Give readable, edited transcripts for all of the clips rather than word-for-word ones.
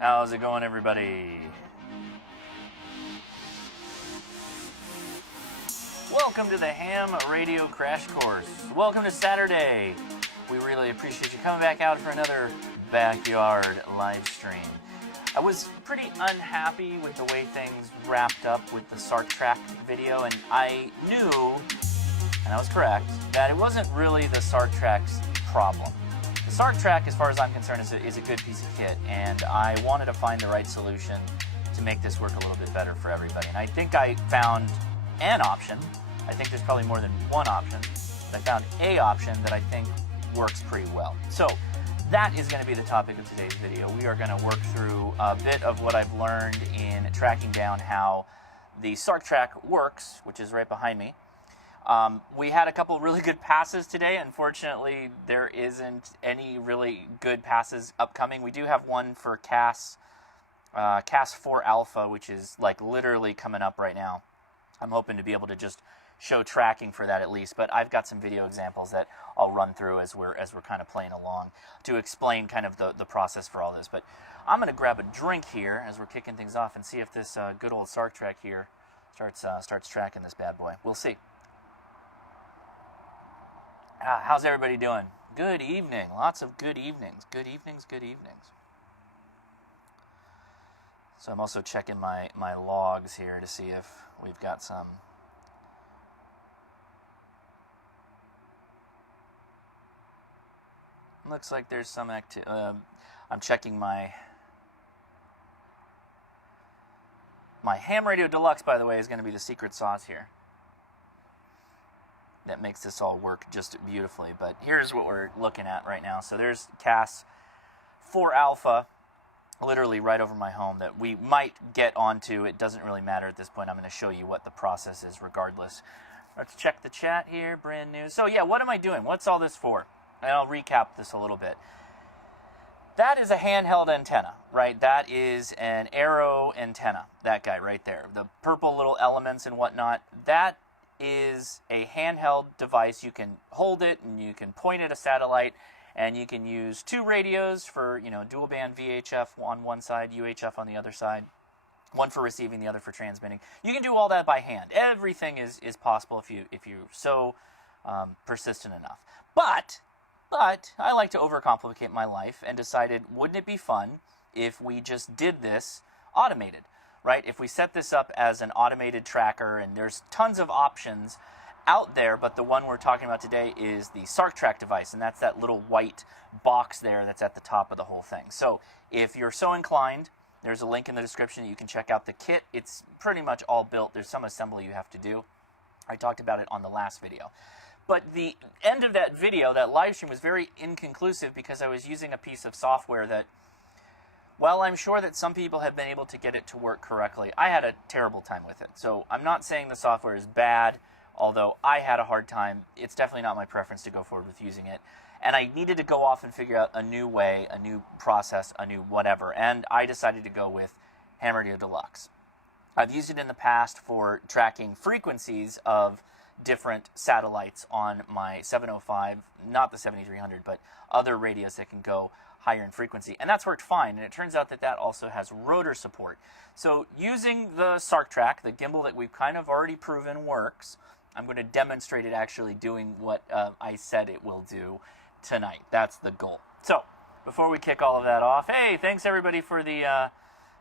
How's it going, everybody? Welcome to the Ham Radio Crash Course. Welcome to Saturday. We really appreciate you coming back out for another backyard live stream. I was pretty unhappy with the way things wrapped up with the SARCTRAC video, and I knew, and I was correct, that it wasn't really the SARCTRAC's problem. The SARCTRAC, as far as I'm concerned, is a good piece of kit, and I wanted to find the right solution to make this work a little bit better for everybody. And I think I found an option. I think there's probably more than one option. I found a option that I think works pretty well. So that is going to be the topic of today's video. We are going to work through a bit of what I've learned in tracking down how the SARCTRAC works, which is right behind me. We had a couple really good passes today. Unfortunately, there isn't any really good passes upcoming. We do have one for CAS 4 Alpha, which is like literally coming up right now. I'm hoping to be able to just show tracking for that at least, but I've got some video examples that I'll run through as we're kind of playing along to explain kind of the process for all this. But I'm going to grab a drink here as we're kicking things off and see if this good old SARCTRAC here starts tracking this bad boy. We'll see. How's everybody doing? Good evening. Lots of good evenings. Good evenings, good evenings. So I'm also checking my logs here to see if we've got some. Looks like there's some activity. I'm checking my Ham Radio Deluxe, by the way, is going to be the secret sauce here that makes this all work just beautifully. But here's what we're looking at right now. So there's CAS 4 Alpha, literally right over my home, that we might get onto. It doesn't really matter at this point. I'm going to show you what the process is regardless. Let's check the chat here. Brand new. So yeah, what am I doing? What's all this for? And I'll recap this a little bit. That is a handheld antenna, right? That is an Arrow antenna, that guy right there. The purple little elements and whatnot, that is a handheld device. You can hold it and you can point at a satellite, and you can use two radios for, dual band VHF on one side, UHF on the other side. One for receiving, the other for transmitting. You can do all that by hand. Everything is possible if you're so persistent enough. But I like to overcomplicate my life and decided, wouldn't it be fun if we just did this automated, right? If we set this up as an automated tracker, and there's tons of options out there, but the one we're talking about today is the SARCTRAC device, and that's that little white box there that's at the top of the whole thing. So if you're so inclined, there's a link in the description that you can check out the kit. It's pretty much all built. There's some assembly you have to do. I talked about it on the last video. But the end of that video, that live stream, was very inconclusive because I was using a piece of software that, while I'm sure that some people have been able to get it to work correctly, I had a terrible time with it. So I'm not saying the software is bad, although I had a hard time. It's definitely not my preference to go forward with using it. And I needed to go off and figure out a new way, a new process, a new whatever. And I decided to go with Ham Radio Deluxe. I've used it in the past for tracking frequencies of different satellites on my 705, not the 7300, but other radios that can go higher in frequency. And that's worked fine. And it turns out that that also has rotor support. So using the SARCTRAC, the gimbal that we've kind of already proven works, I'm going to demonstrate it actually doing what I said it will do tonight. That's the goal. So before we kick all of that off, hey, thanks everybody for the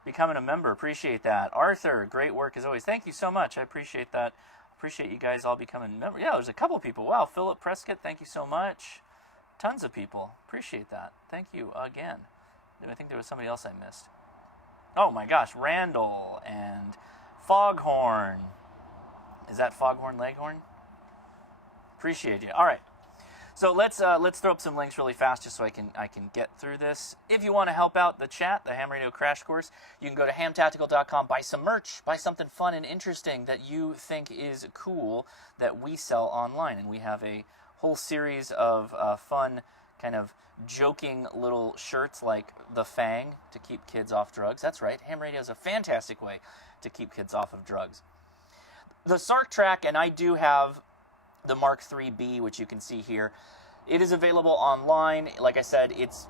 becoming a member. Appreciate that. Arthur, great work as always. Thank you so much. I appreciate that. Appreciate you guys all becoming members. Yeah, there's a couple people. Wow, Philip Prescott, thank you so much. Tons of people. Appreciate that. Thank you again. I think there was somebody else I missed. Oh my gosh, Randall and Foghorn. Is that Foghorn Leghorn? Appreciate you. All right. So let's throw up some links really fast just so I can get through this. If you want to help out the chat, the Ham Radio Crash Course, you can go to hamtactical.com, buy some merch, buy something fun and interesting that you think is cool that we sell online. And we have a whole series of fun kind of joking little shirts like the Fang to keep kids off drugs. That's right, Ham Radio is a fantastic way to keep kids off of drugs. The SARCTRAC, and I do have the Mark IIIB, which you can see here. It is available online. Like I said, it's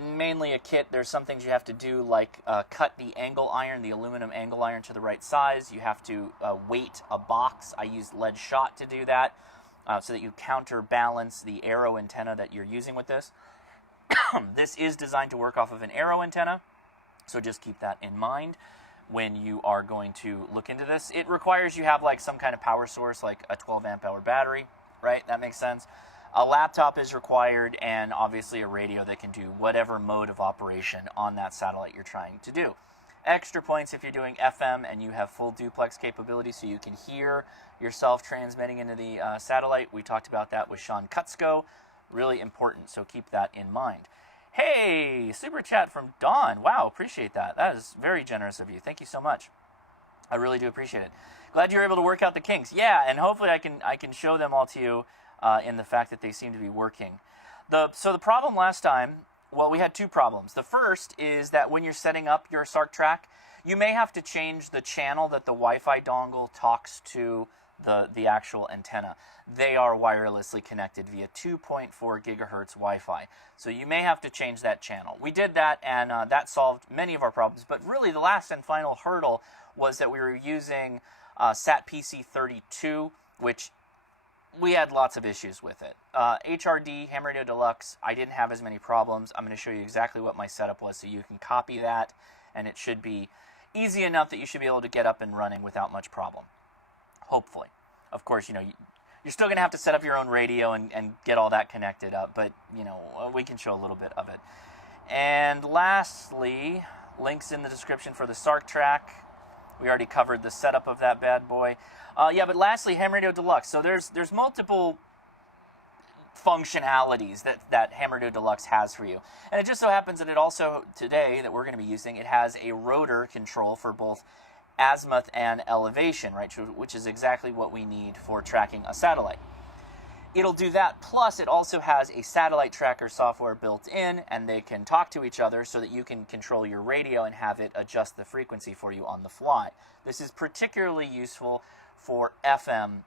mainly a kit. There's some things you have to do, like cut the angle iron, the aluminum angle iron, to the right size. You have to weight a box. I use lead shot to do that, so that you counterbalance the arrow antenna that you're using with this. This is designed to work off of an arrow antenna, so just keep that in mind when you are going to look into this. It requires you have like some kind of power source, like a 12 amp hour battery, right? That makes sense. A laptop is required, and obviously a radio that can do whatever mode of operation on that satellite you're trying to do. Extra points if you're doing FM and you have full duplex capability, so you can hear yourself transmitting into the satellite. We talked about that with Sean Kutzko. Really important, so keep that in mind. Hey, super chat from Dawn. Wow, appreciate that. That is very generous of you. Thank you so much. I really do appreciate it. Glad you were able to work out the kinks. Yeah, and hopefully I can show them all to you in the fact that they seem to be working. So the problem last time, well, we had two problems. The first is that when you're setting up your SARCTRAC, you may have to change the channel that the Wi-Fi dongle talks to the actual antenna. They are wirelessly connected via 2.4 gigahertz Wi-Fi. So you may have to change that channel. We did that, and that solved many of our problems. But really, the last and final hurdle was that we were using SAT-PC32, which we had lots of issues with it. HRD, Ham Radio Deluxe, I didn't have as many problems. I'm going to show you exactly what my setup was so you can copy that, and it should be easy enough that you should be able to get up and running without much problem. Hopefully. Of course, you know, you're still going to have to set up your own radio and get all that connected up, but, you know, we can show a little bit of it. And lastly, links in the description for the SARCTRAC. We already covered the setup of that bad boy. Yeah, but lastly, Ham Radio Deluxe. So there's multiple functionalities that Ham Radio Deluxe has for you. And it just so happens that it also, today, that we're going to be using, it has a rotor control for both azimuth and elevation, right, which is exactly what we need for tracking a satellite. It'll do that, plus it also has a satellite tracker software built in, and they can talk to each other so that you can control your radio and have it adjust the frequency for you on the fly. This is particularly useful for FM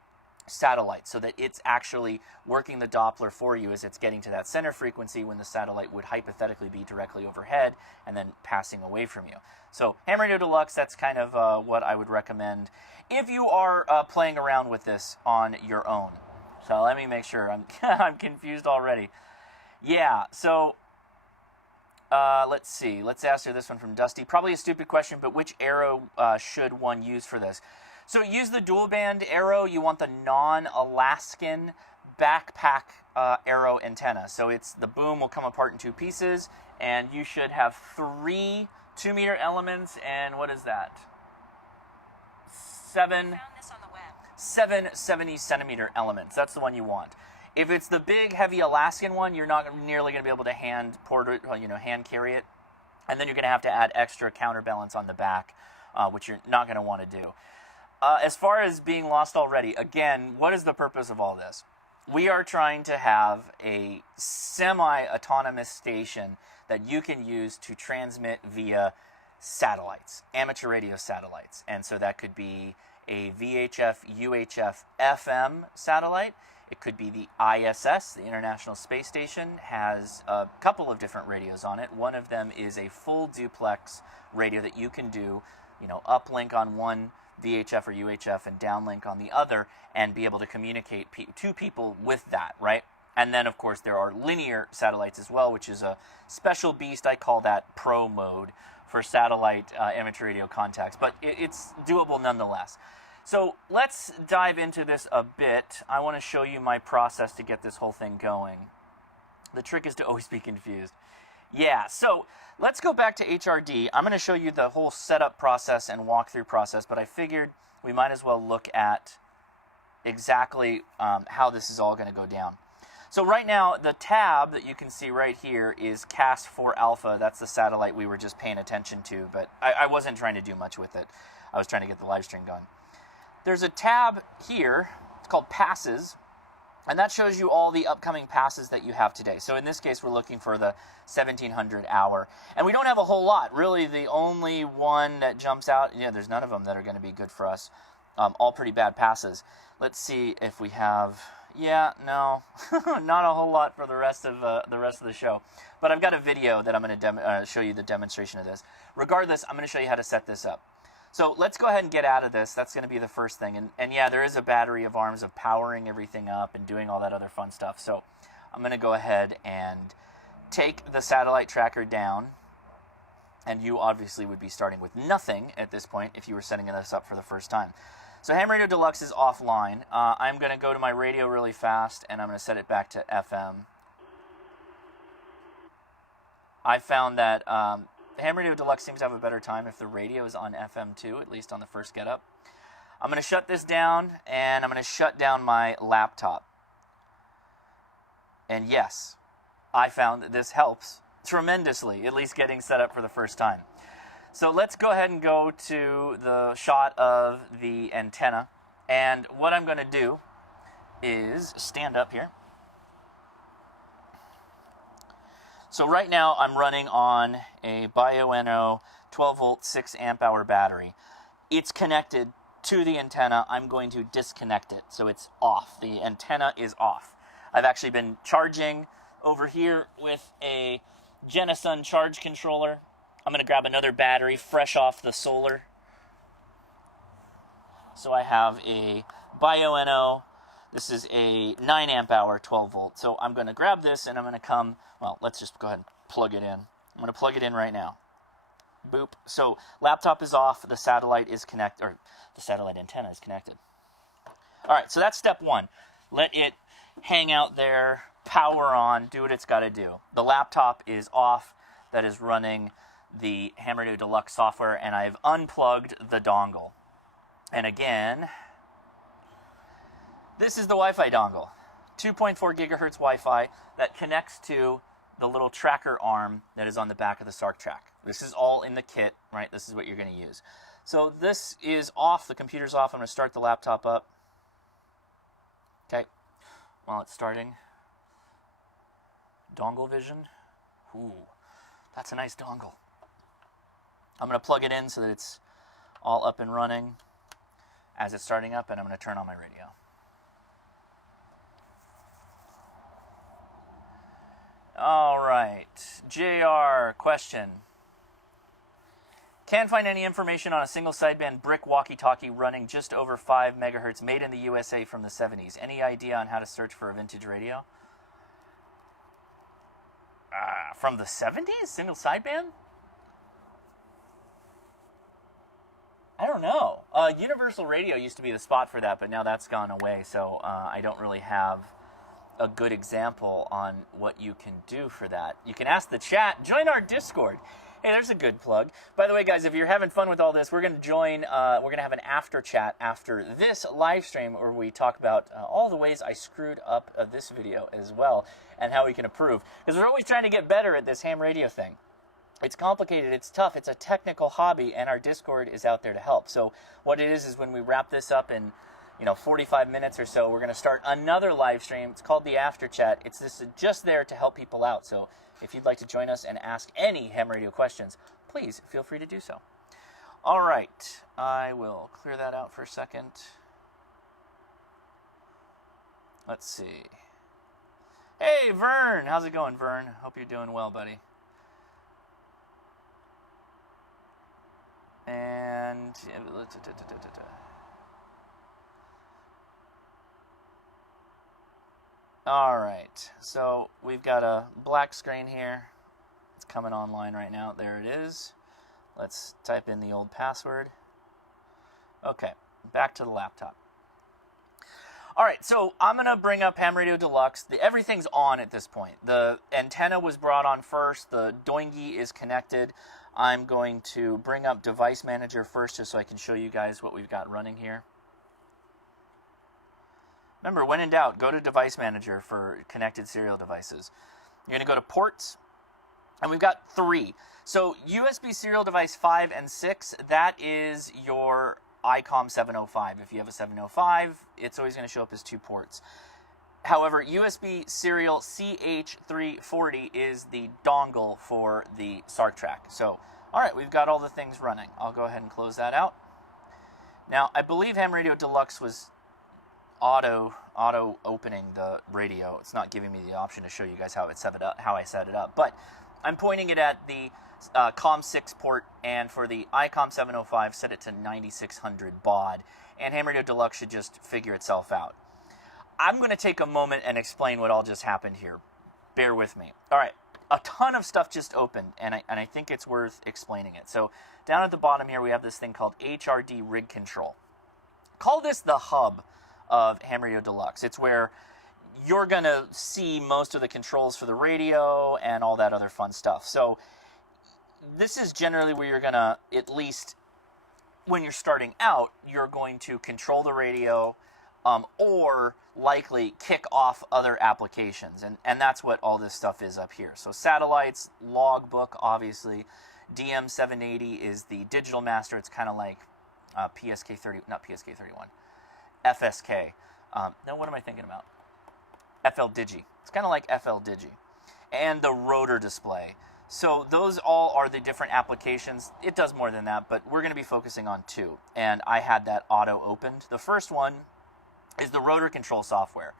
satellites, so that it's actually working the Doppler for you as it's getting to that center frequency when the satellite would hypothetically be directly overhead and then passing away from you. So Ham Radio Deluxe, that's kind of what I would recommend if you are playing around with this on your own. So let me make sure. I'm confused already. Yeah, so let's see. Let's answer this one from Dusty. Probably a stupid question, but which arrow should one use for this? So use the dual band arrow. You want the non-Alaskan backpack arrow antenna. So the boom will come apart in two pieces, and you should have 3 2-meter elements, and what is that? 7 70 centimeter elements. That's the one you want. If it's the big, heavy Alaskan one, you're not nearly going to be able to hand carry it, and then you're going to have to add extra counterbalance on the back, which you're not going to want to do. As far as being lost already, again, what is the purpose of all this? We are trying to have a semi-autonomous station that you can use to transmit via satellites, amateur radio satellites. And so that could be a VHF, UHF, FM satellite. It could be the ISS, the International Space Station, has a couple of different radios on it. One of them is a full duplex radio that you can do, uplink on one VHF or UHF and downlink on the other, and be able to communicate to people with that, right? And then, of course, there are linear satellites as well, which is a special beast. I call that pro mode for satellite amateur radio contacts, but it's doable nonetheless. So let's dive into this a bit. I want to show you my process to get this whole thing going. The trick is to always be confused. Yeah, so let's go back to HRD. I'm going to show you the whole setup process and walkthrough process, but I figured we might as well look at exactly how this is all going to go down. So right now, the tab that you can see right here is CAS4 Alpha. That's the satellite we were just paying attention to, but I wasn't trying to do much with it. I was trying to get the live stream going. There's a tab here. It's called Passes, and that shows you all the upcoming passes that you have today. So in this case, we're looking for the 1700 hour, and we don't have a whole lot. Really, the only one that jumps out, there's none of them that are going to be good for us. All pretty bad passes. Let's see if we have, Yeah, no, not a whole lot for the rest of the show. But I've got a video that I'm going to show you the demonstration of this. Regardless, I'm going to show you how to set this up. So let's go ahead and get out of this. That's going to be the first thing. And yeah, there is a battery of arms of powering everything up and doing all that other fun stuff. So I'm going to go ahead and take the satellite tracker down. And you obviously would be starting with nothing at this point if you were setting this up for the first time. So Ham Radio Deluxe is offline. I'm going to go to my radio really fast, and I'm going to set it back to FM. I found that Ham Radio Deluxe seems to have a better time if the radio is on FM too, at least on the first get up. I'm going to shut this down, and I'm going to shut down my laptop. And yes, I found that this helps tremendously, at least getting set up for the first time. So let's go ahead and go to the shot of the antenna. And what I'm going to do is stand up here. So right now I'm running on a Bioenno 12 volt 6 amp hour battery. It's connected to the antenna. I'm going to disconnect it so it's off. The antenna is off. I've actually been charging over here with a Genasun charge controller. I'm going to grab another battery fresh off the solar. So I have a Bioenno. This is a 9 amp hour 12 volt. So I'm going to grab this and I'm going to come, well, let's just go ahead and plug it in. I'm going to plug it in right now. Boop. So laptop is off, the satellite is connected, or the satellite antenna is connected. All right, so that's step one. Let it hang out there, power on, do what it's got to do. The laptop is off. That is running the Ham Radio Deluxe software, and I've unplugged the dongle. And again, this is the Wi-Fi dongle. 2.4 gigahertz Wi-Fi that connects to the little tracker arm that is on the back of the SARCTRAC. This is all in the kit, right? This is what you're going to use. So this is off. The computer's off. I'm going to start the laptop up. Okay. While it's starting. Dongle vision. Ooh, that's a nice dongle. I'm going to plug it in so that it's all up and running as it's starting up, and I'm going to turn on my radio. All right, JR, question. Can't find any information on a single sideband brick walkie-talkie running just over 5 megahertz made in the USA from the 70s. Any idea on how to search for a vintage radio? From the 70s? Single sideband? I don't know. Universal Radio used to be the spot for that, but now that's gone away, so I don't really have a good example on what you can do for that. You can ask the chat. Join our Discord. Hey, there's a good plug. By the way, guys, if you're having fun with all this, we're going to join, we're going to have an after chat after this live stream where we talk about all the ways I screwed up this video as well and how we can improve. Because we're always trying to get better at this ham radio thing. It's complicated, it's tough, it's a technical hobby, and our Discord is out there to help. So what it is when we wrap this up in 45 minutes or so, we're going to start another live stream. It's called the After Chat. It's just there to help people out. So if you'd like to join us and ask any ham radio questions, please feel free to do so. All right, I will clear that out for a second. Let's see. Hey, Vern. How's it going, Vern? Hope you're doing well, buddy. And all right, so we've got a black screen here. It's coming online right now. There it is. Let's type in the old password. Okay, back to the laptop. All right, so I'm going to bring up Ham Radio Deluxe. Everything's on at this point. The antenna was brought on first. The doingy is connected. I'm going to bring up Device Manager first just so I can show you guys what we've got running here. Remember, when in doubt, go to Device Manager for connected serial devices. You're going to go to Ports, and we've got 3. So USB serial device 5 and 6, that is your ICOM 705. If you have a 705, it's always going to show up as 2 ports. However, USB serial CH340 is the dongle for the SARCTRAC. So, all right, we've got all the things running. I'll go ahead and close that out. Now, I believe Ham Radio Deluxe was auto opening the radio. It's not giving me the option to show you guys how I set it up. But I'm pointing it at the COM6 port, and for the ICOM 705, set it to 9600 baud, and Ham Radio Deluxe should just figure itself out. I'm going to take a moment and explain what all just happened here. Bear with me. All right, a ton of stuff just opened, and I think it's worth explaining it. So down at the bottom here, we have this thing called HRD rig control. Call this the hub of Ham Radio Deluxe. It's where you're going to see most of the controls for the radio and all that other fun stuff. So this is generally where you're going to, at least when you're starting out, you're going to control the radio or likely kick off other applications. And that's what all this stuff is up here. So satellites, logbook, obviously. DM780 is the digital master. It's kind of like PSK30, not PSK31, FSK. No, what am I thinking about? FL Digi. It's kind of like FL Digi. And the rotor display. So those all are the different applications. It does more than that, but we're going to be focusing on two. And I had that auto opened. The first one is the rotor control software.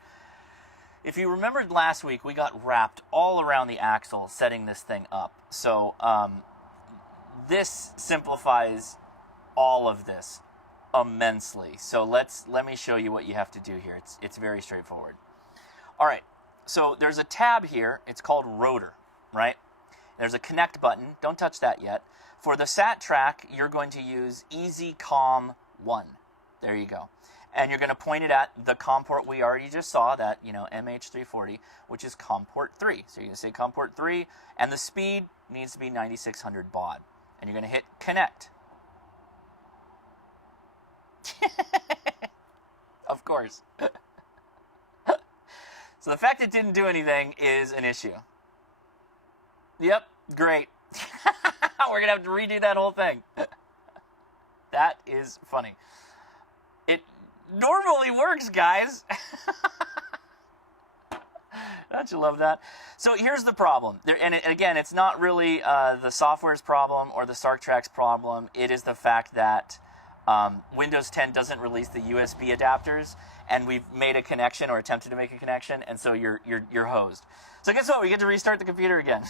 If you remembered last week, we got wrapped all around the axle setting this thing up. So this simplifies all of this immensely. So let me show you what you have to do here. It's very straightforward. All right, so there's a tab here. It's called rotor, right? There's a connect button. Don't touch that yet. For the SARCTRAC, you're going to use EasyCom 1. There you go. And you're going to point it at the COM port we already just saw, that, MH340, which is COM port 3. So you're going to say COM port 3, and the speed needs to be 9600 baud. And you're going to hit connect. Of course. So the fact it didn't do anything is an issue. Yep, great. We're going to have to redo that whole thing. That is funny. It normally works, guys. Don't you love that? So here's the problem. And again, it's not really the software's problem or the SARCTRAC's problem. It is the fact that Windows 10 doesn't release the USB adapters, and we've made a connection or attempted to make a connection, and so you're hosed. So guess what? We get to restart the computer again.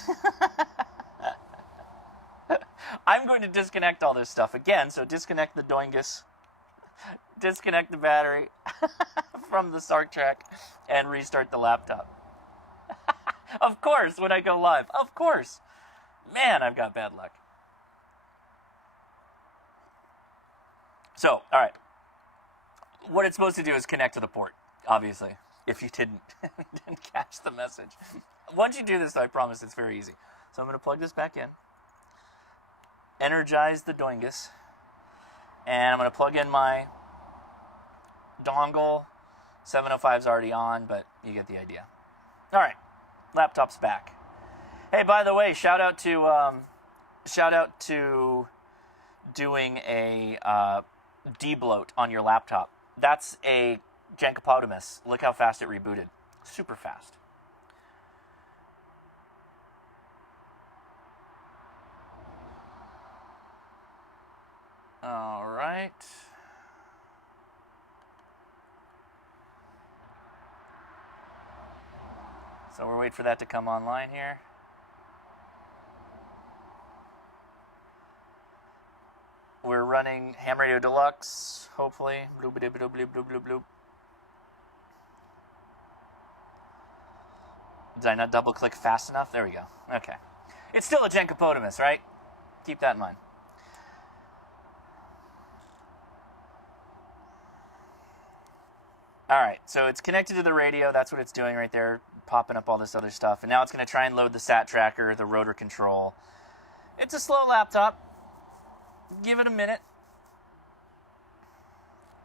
I'm going to disconnect all this stuff again. So disconnect the doingus, disconnect the battery from the SARCTRAC, and restart the laptop. Of course, when I go live. Of course. Man, I've got bad luck. So, all right. What it's supposed to do is connect to the port, obviously, if you didn't catch the message. Once you do this, I promise it's very easy. So I'm going to plug this back in, energize the doingus, and I'm going to plug in my dongle. 705's already on, but you get the idea. All right, laptop's back. Hey, by the way, shout out to doing a debloat on your laptop. That's a jankopotamus. Look how fast it rebooted. Super fast. All right. So we're waiting for that to come online here. We're running Ham Radio Deluxe, hopefully. Bloop, bloop, bloop, bloop, bloop, bloop, bloop. Did I not double click fast enough? There we go. Okay. It's still a jankopotamus, right? Keep that in mind. All right, so it's connected to the radio. That's what it's doing right there, popping up all this other stuff. And now it's going to try and load the sat tracker, the rotor control. It's a slow laptop. Give it a minute.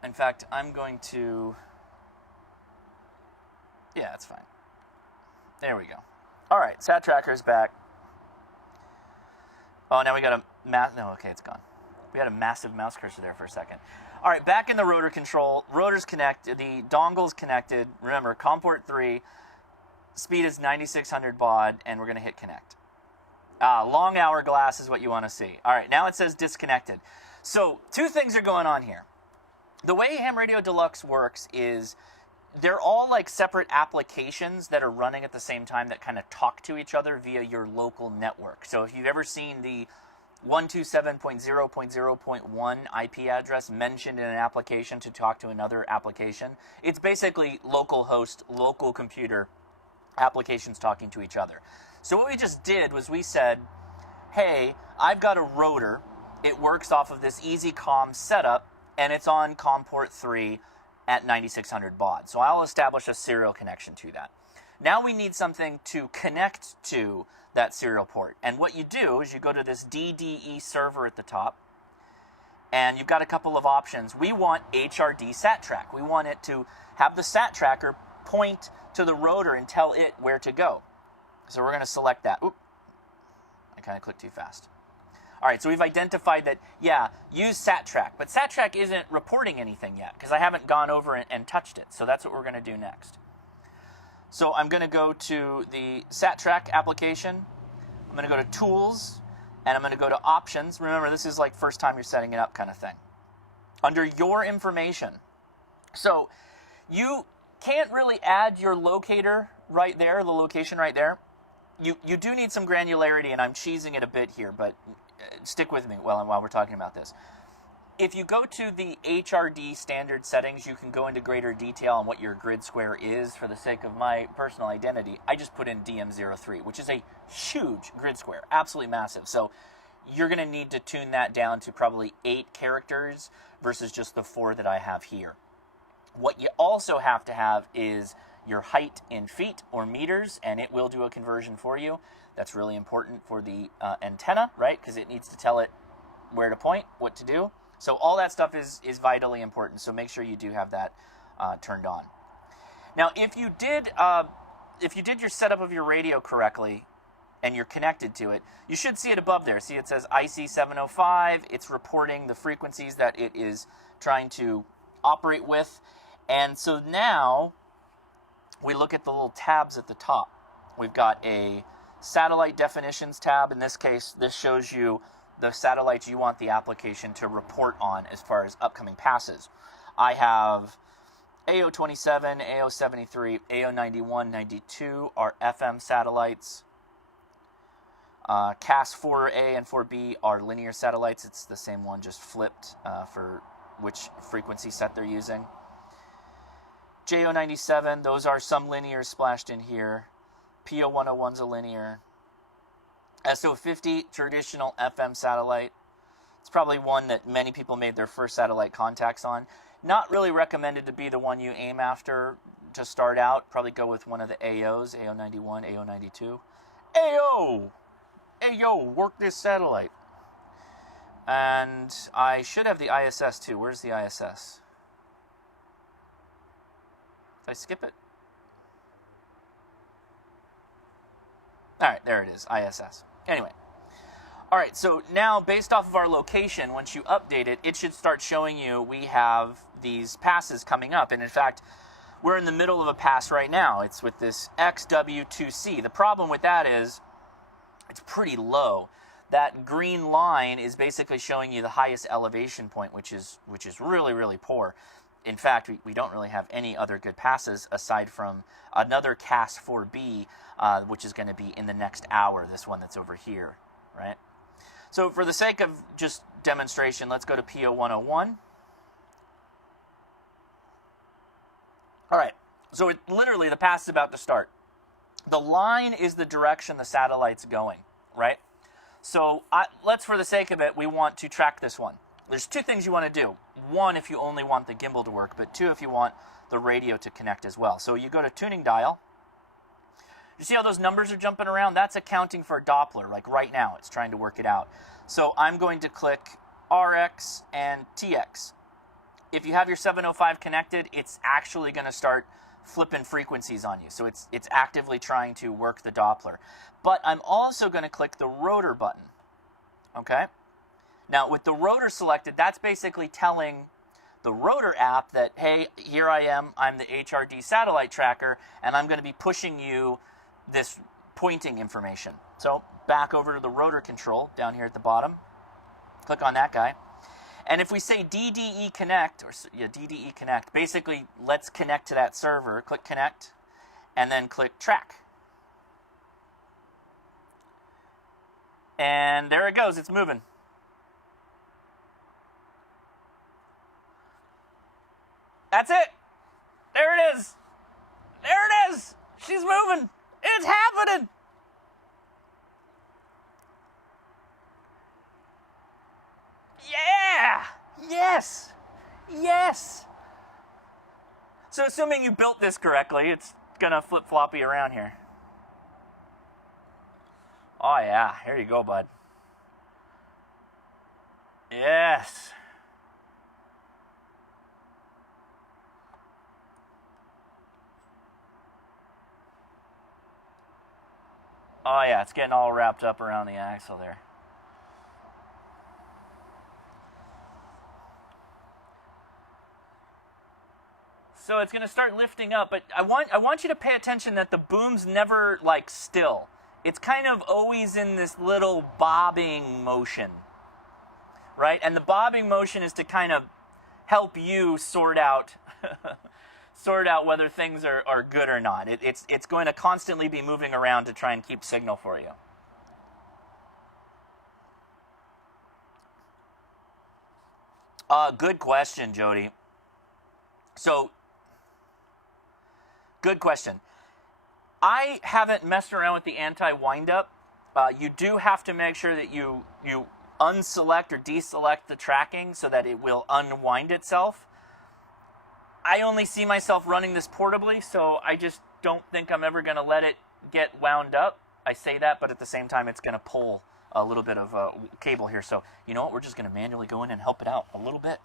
In fact, I'm going to... Yeah, it's fine. There we go. All right, sat tracker's back. Oh, now we got a... No, okay, it's gone. We had a massive mouse cursor there for a second. All right, back in the rotor control. Rotor's connected. The dongle's connected. Remember, COM port 3. Speed is 9600 baud, and we're going to hit connect. Long hourglass is what you want to see. All right, now it says disconnected. So two things are going on here. The way Ham Radio Deluxe works is they're all like separate applications that are running at the same time that kind of talk to each other via your local network. So if you've ever seen the 127.0.0.1 IP address mentioned in an application to talk to another application, it's basically local host, local computer applications talking to each other. So what we just did was we said, hey, I've got a rotor. It works off of this EasyComm setup, and it's on COM port 3 at 9600 baud. So I'll establish a serial connection to that. Now we need something to connect to that serial port. And what you do is you go to this DDE server at the top, and you've got a couple of options. We want HRD SARCTRAC. We want it to have the SAT tracker point to the rotor and tell it where to go. So we're going to select that. Oop, I kind of clicked too fast. All right, so we've identified that, yeah, use SARCTRAC. But SARCTRAC isn't reporting anything yet because I haven't gone over and touched it. So that's what we're going to do next. So I'm going to go to the SARCTRAC application. I'm going to go to Tools, and I'm going to go to Options. Remember, this is like first time you're setting it up kind of thing. Under Your Information. So you can't really add your locator right there, the location right there. You do need some granularity, and I'm cheesing it a bit here, but stick with me while we're talking about this. If you go to the HRD standard settings, you can go into greater detail on what your grid square is. For the sake of my personal identity, I just put in DM03, which is a huge grid square, absolutely massive. So you're going to need to tune that down to probably 8 characters versus just the 4 that I have here. What you also have to have is your height in feet or meters, and it will do a conversion for you. That's really important for the antenna, right? Because it needs to tell it where to point, what to do. So all that stuff is vitally important. So make sure you do have that turned on. Now, if you did your setup of your radio correctly and you're connected to it, you should see it above there. See, it says IC705. It's reporting the frequencies that it is trying to operate with. And so now we look at the little tabs at the top. We've got a satellite definitions tab. In this case, this shows you the satellites you want the application to report on as far as upcoming passes. I have AO27, AO73, AO91, 92 are FM satellites. CAS 4A and 4B are linear satellites. It's the same one, just flipped for which frequency set they're using. JO97, those are some linears splashed in here. PO101's a linear. SO50, traditional FM satellite. It's probably one that many people made their first satellite contacts on. Not really recommended to be the one you aim after to start out. Probably go with one of the AOs, AO91, AO92. AO! AO, work this satellite. And I should have the ISS too. Where's the ISS? Did I skip it? All right, there it is, ISS. Anyway, all right, so now based off of our location, once you update it, it should start showing you we have these passes coming up. And in fact, we're in the middle of a pass right now. It's with this XW2C. The problem with that is it's pretty low. That green line is basically showing you the highest elevation point, which is really, really poor. In fact, we don't really have any other good passes aside from another CAS 4B, which is going to be in the next hour, this one that's over here, right? So for the sake of just demonstration, let's go to PO101. All right, so literally the pass is about to start. The line is the direction the satellite's going, right? So let's, for the sake of it, we want to track this one. There's 2 things you want to do. 1, if you only want the gimbal to work, but 2, if you want the radio to connect as well. So you go to tuning dial. You see how those numbers are jumping around? That's accounting for Doppler, like right now. It's trying to work it out. So I'm going to click RX and TX. If you have your 705 connected, it's actually going to start flipping frequencies on you. So it's actively trying to work the Doppler. But I'm also going to click the rotor button. Okay? Now, with the rotor selected, that's basically telling the rotor app that, hey, here I am, I'm the HRD satellite tracker, and I'm going to be pushing you this pointing information. So back over to the rotor control down here at the bottom. Click on that guy. And if we say DDE connect, or yeah, DDE connect, basically let's connect to that server. Click connect, and then click track. And there it goes, it's moving. That's it. There it is. There it is. She's moving. It's happening. Yeah. Yes. Yes. So assuming you built this correctly, it's going to flip-floppy around here. Oh yeah, here you go, bud. Yes. Oh yeah, it's getting all wrapped up around the axle there. So it's going to start lifting up, but I want you to pay attention that the boom's never like still. It's kind of always in this little bobbing motion, right? And the bobbing motion is to kind of help you sort out whether things are good or not. It's going to constantly be moving around to try and keep signal for you. Good question, Jody. So, good question. I haven't messed around with the anti-wind-up. You do have to make sure that you unselect or deselect the tracking so that it will unwind itself. I only see myself running this portably, so I just don't think I'm ever going to let it get wound up. I say that, but at the same time, it's going to pull a little bit of cable here. So, you know what? We're just going to manually go in and help it out a little bit.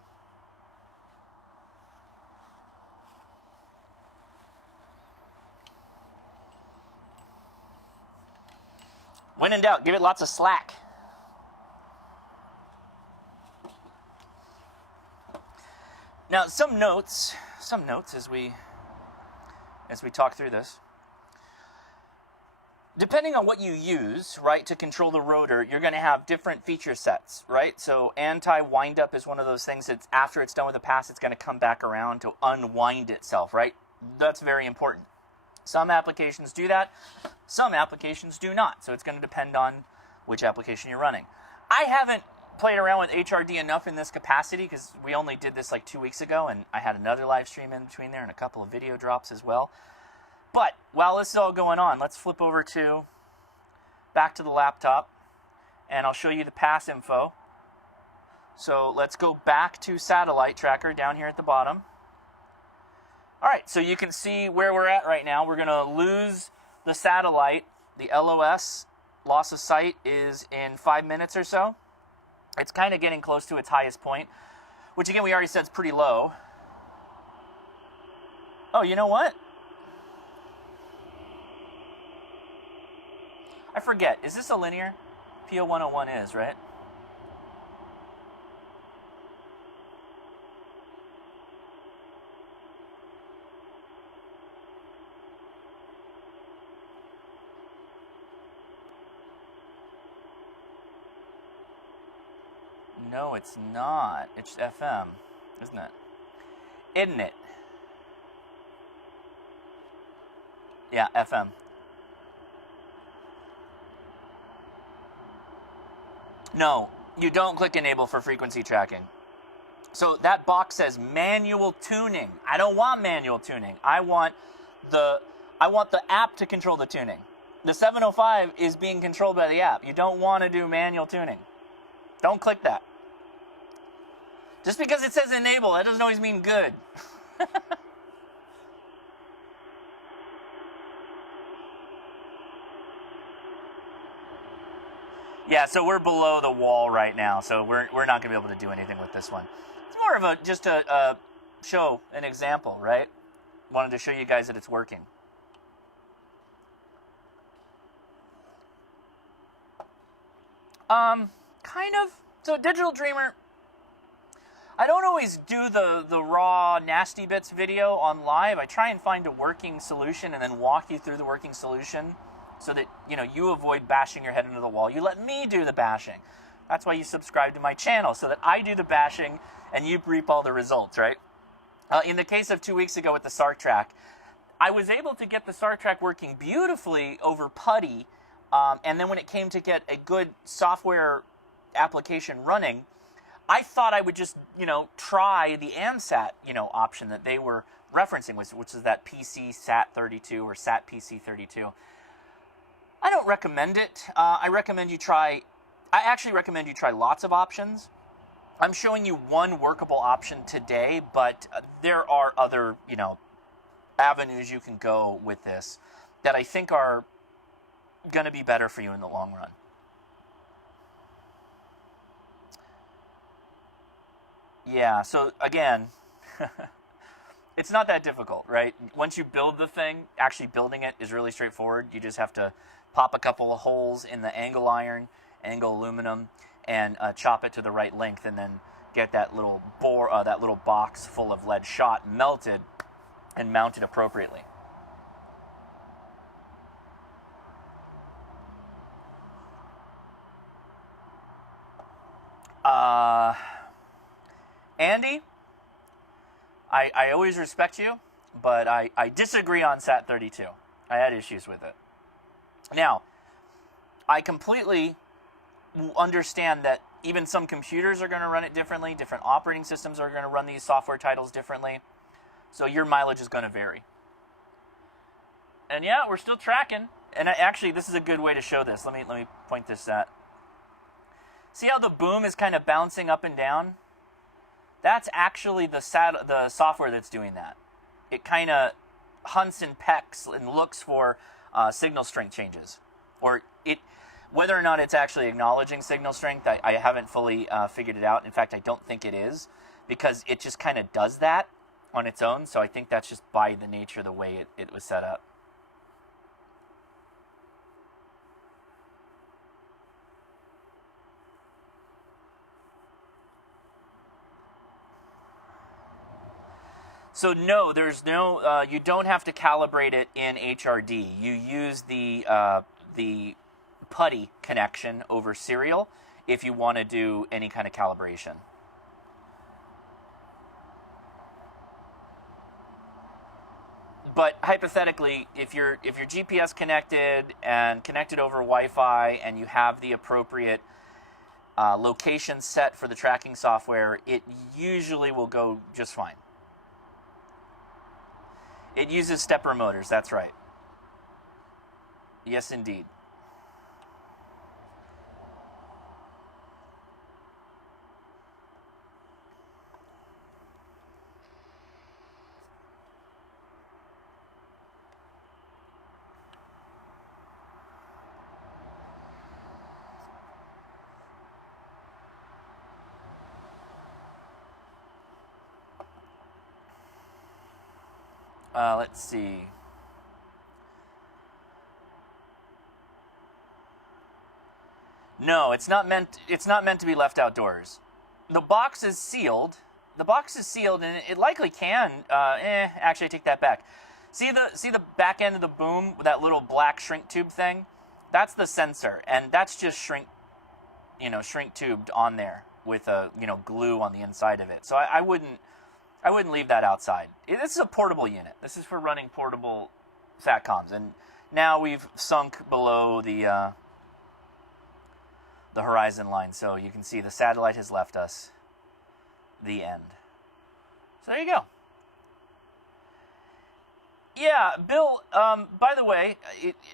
When in doubt, give it lots of slack. Now, some notes as we talk through this. Depending on what you use, right, to control the rotor, you're going to have different feature sets, right? So anti-wind-up is one of those things that after it's done with a pass, it's going to come back around to unwind itself, right? That's very important. Some applications do that, some applications do not. So it's going to depend on which application you're running. I haven't played around with HRD enough in this capacity because we only did this like 2 weeks ago, and I had another live stream in between there and a couple of video drops as well. But while this is all going on, let's flip over back to the laptop, and I'll show you the pass info. So let's go back to satellite tracker down here at the bottom. All right, so you can see where we're at right now. We're going to lose the satellite. The LOS, loss of sight, is in 5 minutes or so. It's kind of getting close to its highest point, which again, we already said is pretty low. Oh, you know what? I forget. Is this a linear? PO101 is, right? No, it's not. It's FM, isn't it? Isn't it? Yeah, FM. No, you don't click enable for frequency tracking. So that box says manual tuning. I don't want manual tuning. I want the app to control the tuning. The 705 is being controlled by the app. You don't want to do manual tuning. Don't click that. Just because it says enable, that doesn't always mean good. Yeah, so we're below the wall right now, so we're not going to be able to do anything with this one. It's more of just a show, an example, right? Wanted to show you guys that it's working. Kind of. So Digital Dreamer, I don't always do the raw nasty bits video on live. I try and find a working solution and then walk you through the working solution so that you avoid bashing your head into the wall. You let me do the bashing. That's why you subscribe to my channel, so that I do the bashing and you reap all the results, right? In the case of 2 weeks ago with the SARCTRAC, I was able to get the SARCTRAC working beautifully over PuTTY, and then when it came to get a good software application running, I thought I would just, try the AMSAT, option that they were referencing, which is that PC SAT32 or SAT PC 32. I don't recommend it. I actually recommend you try lots of options. I'm showing you one workable option today, but there are other, avenues you can go with this that I think are going to be better for you in the long run. Yeah, so again, it's not that difficult, right? Once you build the thing, actually building it is really straightforward. You just have to pop a couple of holes in the angle iron, angle aluminum, and chop it to the right length, and then get that little box full of lead shot melted and mounted appropriately. Andy, I always respect you, but I disagree on SAT32. I had issues with it. Now, I completely understand that even some computers are going to run it differently. Different operating systems are going to run these software titles differently. So your mileage is going to vary. And yeah, we're still tracking. And actually, this is a good way to show this. Let me point this at. See how the boom is kind of bouncing up and down? That's actually the software that's doing that. It kind of hunts and pecks and looks for signal strength changes. Or whether or not it's actually acknowledging signal strength, I haven't fully figured it out. In fact, I don't think it is, because it just kind of does that on its own. So I think that's just by the nature of the way it was set up. So no, there's no, you don't have to calibrate it in HRD. You use the PuTTY connection over serial if you want to do any kind of calibration. But hypothetically, if you're GPS connected and connected over Wi-Fi and you have the appropriate location set for the tracking software, it usually will go just fine. It uses stepper motors, that's right. Yes, indeed. Let's see. No, it's not meant to be left outdoors. The box is sealed. And it likely can. Actually, I take that back. See the back end of the boom, that little black shrink tube thing? That's the sensor, and that's just shrink tubed on there with a glue on the inside of it. So I wouldn't leave that outside. This is a portable unit. This is for running portable SATCOMs, and now we've sunk below the horizon line, so you can see the satellite has left us. The end. So there you go. Yeah, Bill, by the way,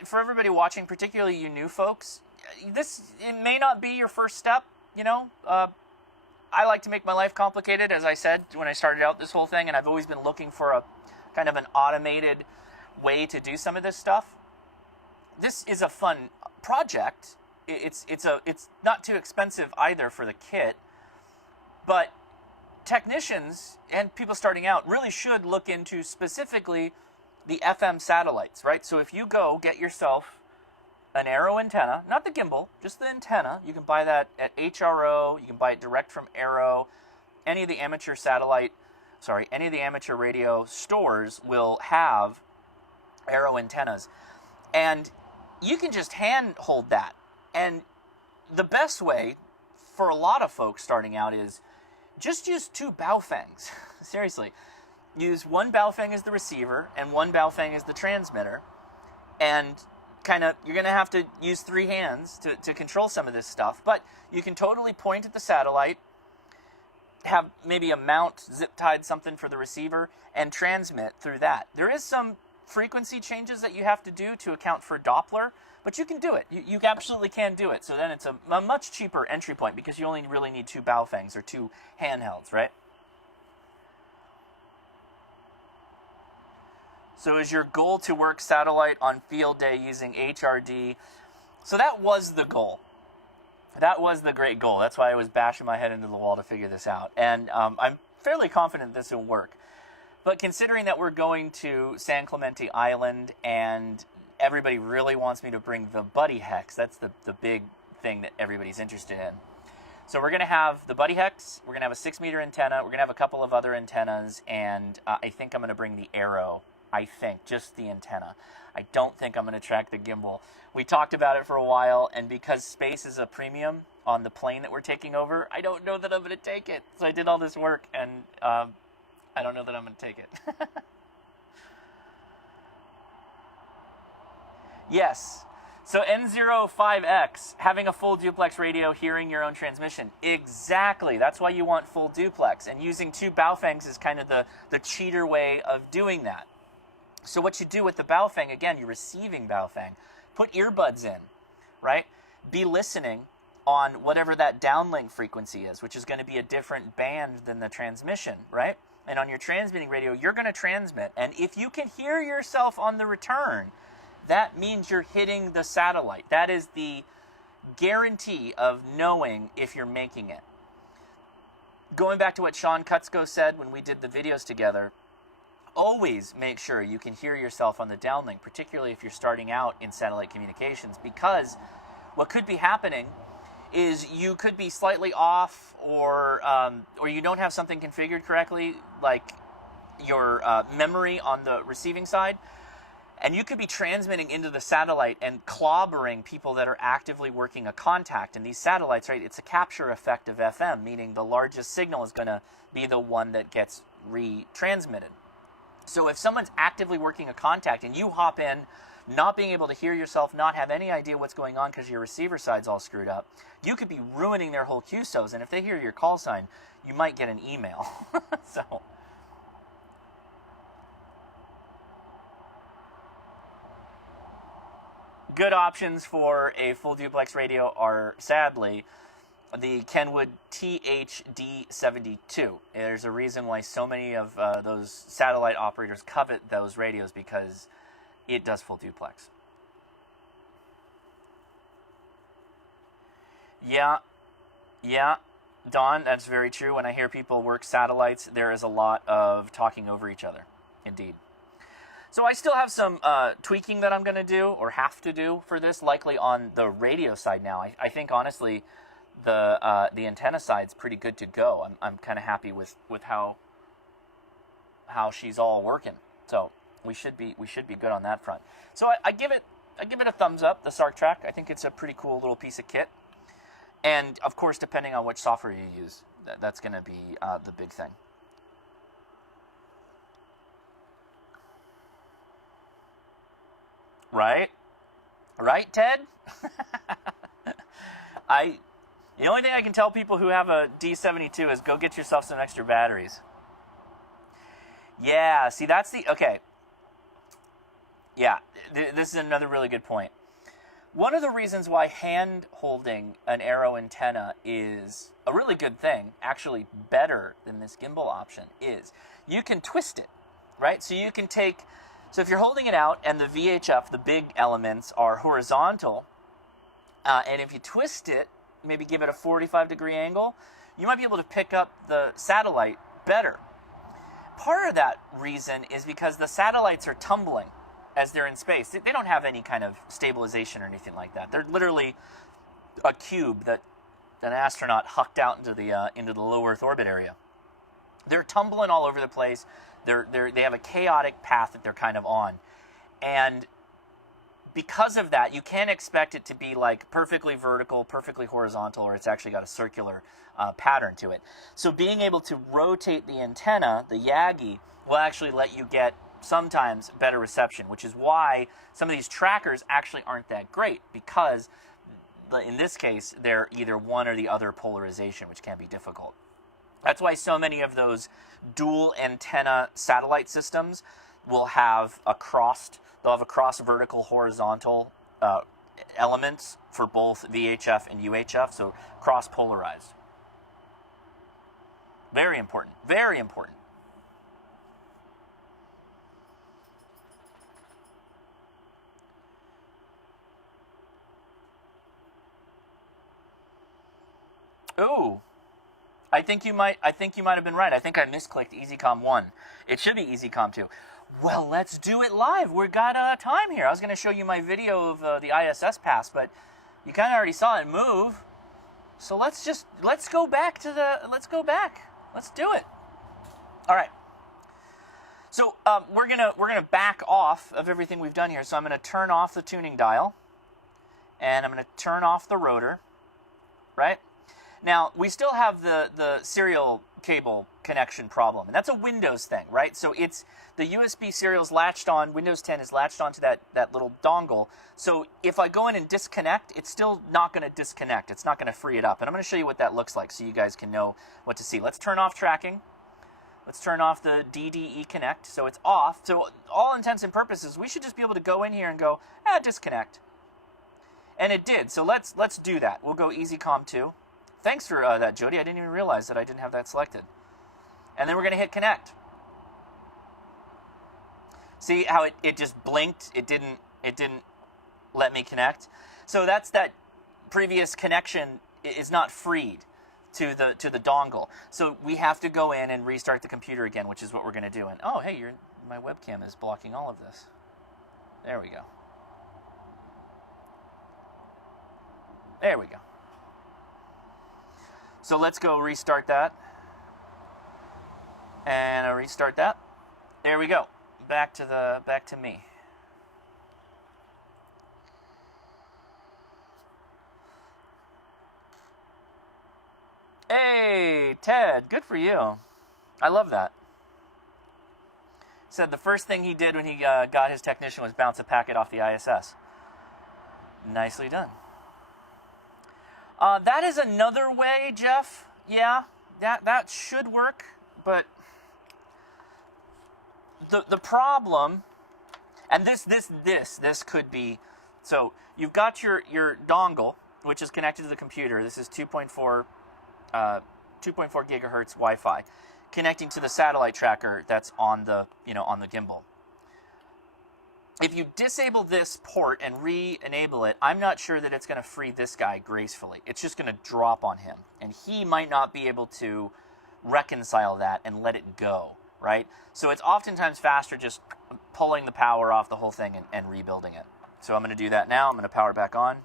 for everybody watching, particularly you new folks, it may not be your first step, I like to make my life complicated, as I said when I started out this whole thing, and I've always been looking for a kind of an automated way to do some of this stuff. This is a fun project. It's not too expensive either for the kit, but technicians and people starting out really should look into specifically the FM satellites, right? So if you go get yourself an Arrow antenna, not the gimbal, just the antenna. You can buy that at HRO. You can buy it direct from Arrow. Any of the amateur radio stores will have Arrow antennas. And you can just hand hold that. And the best way for a lot of folks starting out is just use 2 Baofangs. Seriously. Use one Baofeng as the receiver and one Baofeng as the transmitter. And kind of, you're going to have to use 3 hands to control some of this stuff. But you can totally point at the satellite, have maybe a mount, zip-tied something for the receiver, and transmit through that. There is some frequency changes that you have to do to account for Doppler, but you can do it. You absolutely can do it. So then it's a much cheaper entry point because you only really need 2 Baofangs or 2 handhelds, right? So is your goal to work satellite on field day using HRD? So that was the goal. That was the great goal. That's why I was bashing my head into the wall to figure this out. And I'm fairly confident this will work. But considering that we're going to San Clemente Island and everybody really wants me to bring the Buddy Hex, that's the big thing that everybody's interested in. So we're going to have the Buddy Hex, we're going to have a 6-meter antenna, we're going to have a couple of other antennas, and I think I'm going to bring the Arrow. I think, just the antenna. I don't think I'm going to track the gimbal. We talked about it for a while, and because space is a premium on the plane that we're taking over, I don't know that I'm going to take it. So I did all this work, and I don't know that I'm going to take it. Yes. So N05X, having a full duplex radio, hearing your own transmission. Exactly. That's why you want full duplex. And using 2 Baofangs is kind of the cheater way of doing that. So what you do with the Baofeng, again, you're receiving Baofeng, put earbuds in, right? Be listening on whatever that downlink frequency is, which is going to be a different band than the transmission, right? And on your transmitting radio, you're going to transmit. And if you can hear yourself on the return, that means you're hitting the satellite. That is the guarantee of knowing if you're making it. Going back to what Sean Kutzko said when we did the videos together, always make sure you can hear yourself on the downlink, particularly if you're starting out in satellite communications, because what could be happening is you could be slightly off, or you don't have something configured correctly, like your memory on the receiving side, and you could be transmitting into the satellite and clobbering people that are actively working a contact. And these satellites, right, it's a capture effect of FM, meaning the largest signal is going to be the one that gets retransmitted. So if someone's actively working a contact and you hop in, not being able to hear yourself, not have any idea what's going on because your receiver side's all screwed up, you could be ruining their whole QSOs. And if they hear your call sign, you might get an email. So good options for a full duplex radio are, sadly, the Kenwood THD72. There's a reason why so many of those satellite operators covet those radios, because it does full duplex. Yeah, Don, that's very true. When I hear people work satellites, there is a lot of talking over each other, indeed. So I still have some tweaking that I'm going to do, or have to do for this, likely on the radio side now. I think, honestly, the antenna side's pretty good to go. I'm kind of happy with how she's all working. So we should be good on that front. So I give it a thumbs up, the SARCTRAC. I think it's a pretty cool little piece of kit. And of course, depending on which software you use, that's going to be the big thing. Right, Ted? The only thing I can tell people who have a D72 is go get yourself some extra batteries. Yeah, see, okay. Yeah, this is another really good point. One of the reasons why hand holding an Arrow antenna is a really good thing, actually better than this gimbal option, is you can twist it, right? So you can so if you're holding it out and the VHF, the big elements, are horizontal, and if you twist it, maybe give it a 45-degree angle, you might be able to pick up the satellite better. Part of that reason is because the satellites are tumbling as they're in space. They don't have any kind of stabilization or anything like that. They're literally a cube that an astronaut hucked out into the low Earth orbit area. They're tumbling all over the place. They have a chaotic path that they're kind of on. And because of that, you can't expect it to be like perfectly vertical, perfectly horizontal, or it's actually got a circular pattern to it. So being able to rotate the antenna, the Yagi, will actually let you get sometimes better reception, which is why some of these trackers actually aren't that great, because in this case, they're either one or the other polarization, which can be difficult. That's why so many of those dual antenna satellite systems will have they'll have a cross vertical horizontal elements for both VHF and UHF, so cross polarized. Very important, very important. Ooh, I think you might have been right. I think I misclicked EasyCom 1. It should be EasyCom 2. Well, let's do it live. We've got time here. I was going to show you my video of the ISS pass, but you kind of already saw it move. So let's go back. Let's do it. All right. So we're gonna back off of everything we've done here. So I'm going to turn off the tuning dial, and I'm going to turn off the rotor. Right. Now, we still have the serial cable connection problem, and that's a Windows thing, right? So it's the USB serial's latched on, Windows 10 is latched onto that little dongle. So if I go in and disconnect, it's still not going to disconnect. It's not going to free it up. And I'm going to show you what that looks like so you guys can know what to see. Let's turn off tracking. Let's turn off the DDE connect. So it's off. So all intents and purposes, we should just be able to go in here and go, disconnect. And it did. So let's do that. We'll go EasyCom 2. Thanks for that, Jody. I didn't even realize that I didn't have that selected. And then we're going to hit connect. See how it just blinked? It didn't let me connect. So that's that previous connection is not freed to the dongle. So we have to go in and restart the computer again, which is what we're going to do. And oh, hey, my webcam is blocking all of this. There we go. There we go. So let's go restart that. And I'll restart that. There we go. Back to me. Hey, Ted, good for you. I love that. Said the first thing he did when he got his technician was bounce a packet off the ISS. Nicely done. That is another way, Jeff. Yeah, that should work, but the problem, and this could be, so you've got your dongle, which is connected to the computer. This is 2.4 gigahertz Wi-Fi, connecting to the satellite tracker that's on the gimbal. If you disable this port and re-enable it, I'm not sure that it's going to free this guy gracefully. It's just going to drop on him, and he might not be able to reconcile that and let it go, right? So it's oftentimes faster just pulling the power off the whole thing and rebuilding it. So I'm going to do that now. I'm going to power back on.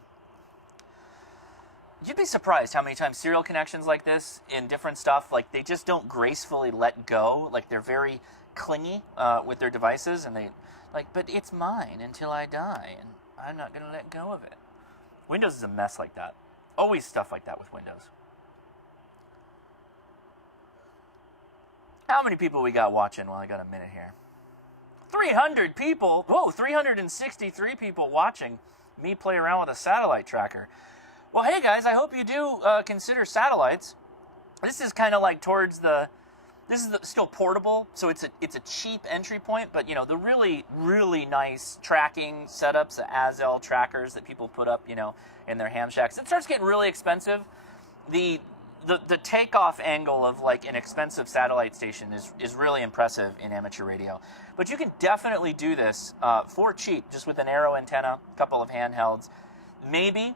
You'd be surprised how many times serial connections like this in different stuff, like they just don't gracefully let go. Like they're very clingy with their devices, and they like, but it's mine until I die, and I'm not going to let go of it. Windows is a mess like that. Always stuff like that with Windows. How many people we got watching? Well, I got a minute here. 300 people. Whoa, 363 people watching me play around with a satellite tracker. Well, hey guys, I hope you do consider satellites. This is kind of like towards the. This is still portable, so it's a cheap entry point. But the really nice tracking setups, the Azel trackers that people put up, in their ham shacks. It starts getting really expensive. The takeoff angle of like an expensive satellite station is really impressive in amateur radio. But you can definitely do this for cheap, just with an Arrow antenna, a couple of handhelds, maybe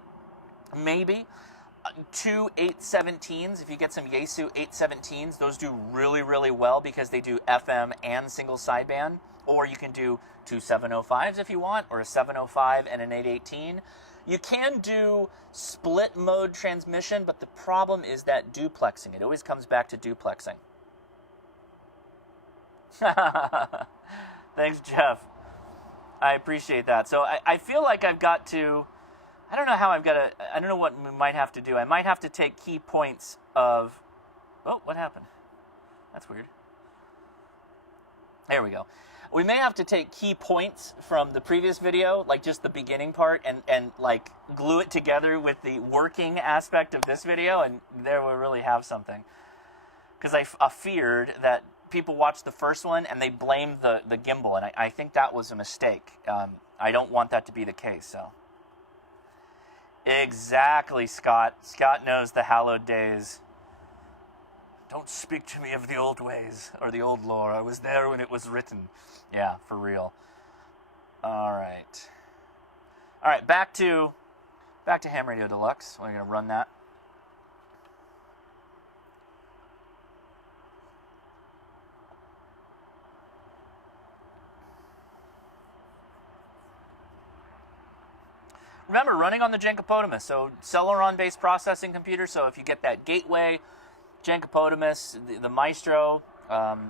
2 817s. If you get some Yaesu 817s, those do really well because they do FM and single sideband. Or you can do two 705s if you want, or a 705 and an 818. You can do split mode transmission, but the problem is that duplexing. It always comes back to duplexing. Thanks, Jeff. I appreciate that. So I feel like I've got to, I don't know how I've got to, I don't know what we might have to do. I might have to take key points of, oh, what happened? That's weird. There we go. We may have to take key points from the previous video, like just the beginning part, and like glue it together with the working aspect of this video, and there we'll really have something. Because I feared that people watched the first one and they blamed the gimbal, and I think that was a mistake. I don't want that to be the case, so. Exactly, Scott. Scott knows the hallowed days. Don't speak to me of the old ways, or the old lore. I was there when it was written. Yeah, for real. All right. All right, back to Ham Radio Deluxe. We're going to run that. Remember, running on the Jenkopotamus, so Celeron-based processing computer, so if you get that gateway, Jenkopotamus, the Maestro,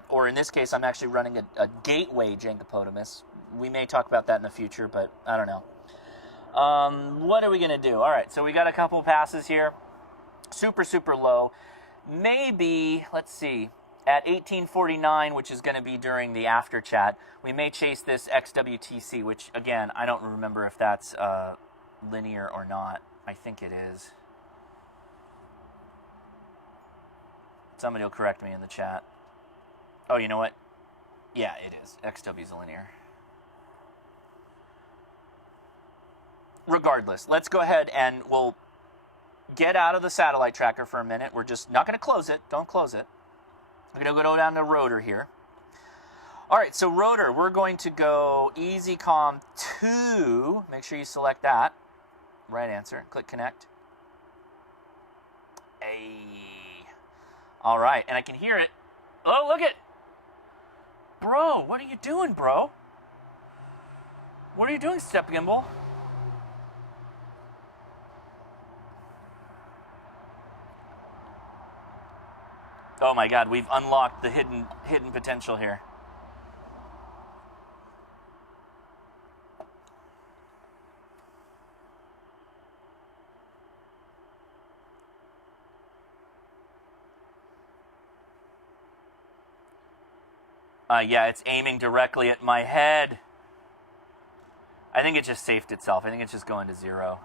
or in this case, I'm actually running a gateway Jenkopotamus. We may talk about that in the future, but I don't know. What are we going to do? All right, so we got a couple passes here. Super, super low. Maybe, let's see, at 1849, which is going to be during the after chat, we may chase this XWTC, which, again, I don't remember if that's linear or not. I think it is. Somebody will correct me in the chat. Oh, you know what? Yeah, it is. XW is linear. Regardless, let's go ahead and we'll get out of the satellite tracker for a minute. We're just not going to close it. Don't close it. We're going to go down to rotor here. All right, so rotor, we're going to go EasyComm 2. Make sure you select that. Right answer. Click connect. Hey. All right, and I can hear it. Oh, look it. Bro, what are you doing, bro? What are you doing, Step Gimbal? Oh my God, we've unlocked the hidden potential here. Yeah, it's aiming directly at my head. I think it just safed itself. I think it's just going to 0.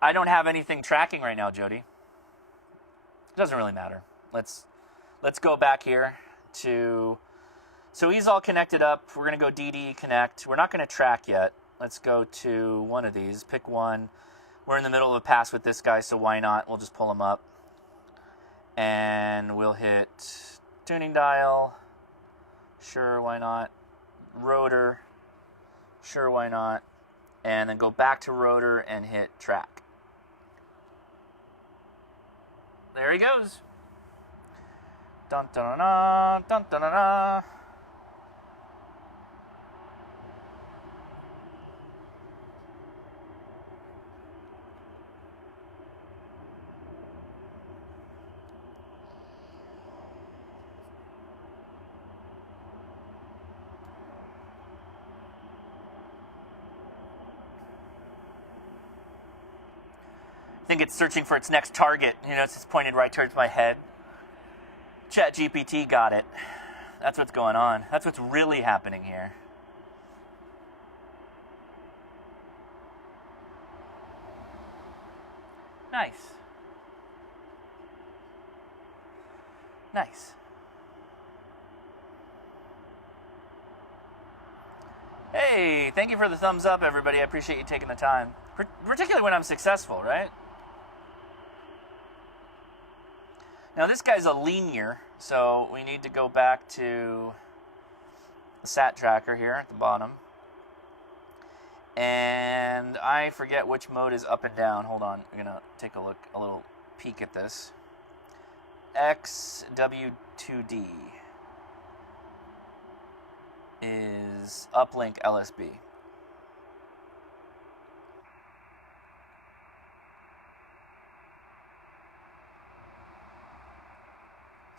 I don't have anything tracking right now, Jody. It doesn't really matter. Let's go back here to... So he's all connected up. We're going to go DD connect. We're not going to track yet. Let's go to one of these. Pick one. We're in the middle of a pass with this guy, so why not? We'll just pull him up. And we'll hit tuning dial. Sure, why not? Rotor. Sure, why not? And then go back to rotor and hit track. There he goes. Dun dun dun dun dun dun dun. I think it's searching for its next target. You know, it's just pointed right towards my head. ChatGPT got it. That's what's going on. That's what's really happening here. Nice. Nice. Hey, thank you for the thumbs up, everybody. I appreciate you taking the time. Particularly when I'm successful, right? Now this guy's a linear, so we need to go back to the sat tracker here at the bottom. And I forget which mode is up and down. Hold on, I'm gonna take a little peek at this. XW2D is uplink LSB.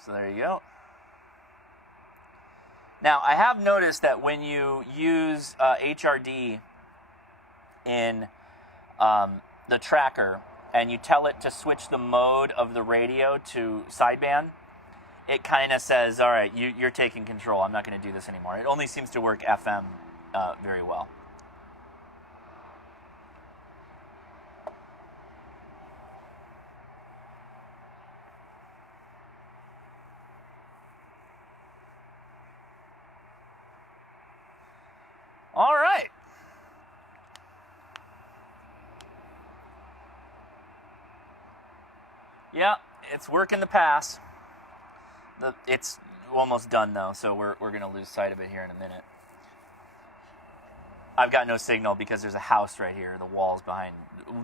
So there you go. Now, I have noticed that when you use HRD in the tracker and you tell it to switch the mode of the radio to sideband, it kind of says, all right, you're taking control. I'm not going to do this anymore. It only seems to work FM very well. All right. Yeah, it's working the pass. It's almost done though, so we're going to lose sight of it here in a minute. I've got no signal because there's a house right here. The wall's behind.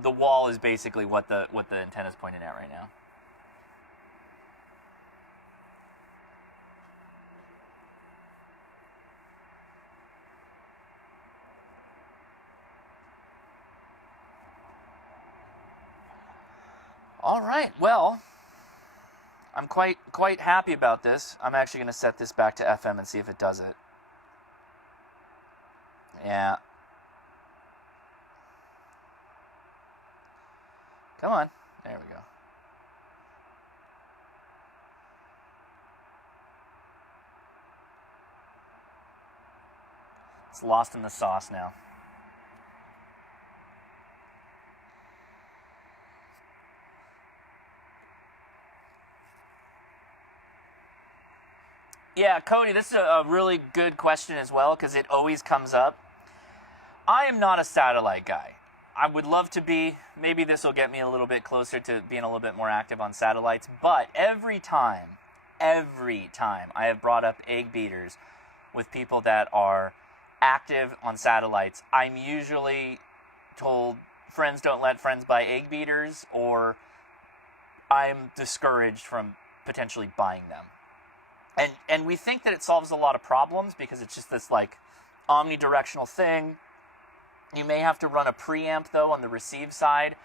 The wall is basically what the antenna's pointing at right now. All right, well, I'm quite happy about this. I'm actually going to set this back to FM and see if it does it. Yeah. Come on. There we go. It's lost in the sauce now. Yeah, Cody, this is a really good question as well because it always comes up. I am not a satellite guy. I would love to be. Maybe this will get me a little bit closer to being a little bit more active on satellites. But every time I have brought up egg beaters with people that are active on satellites, I'm usually told friends don't let friends buy egg beaters, or I'm discouraged from potentially buying them. And we think that it solves a lot of problems because it's just this like omnidirectional thing. You may have to run a preamp though on the receive side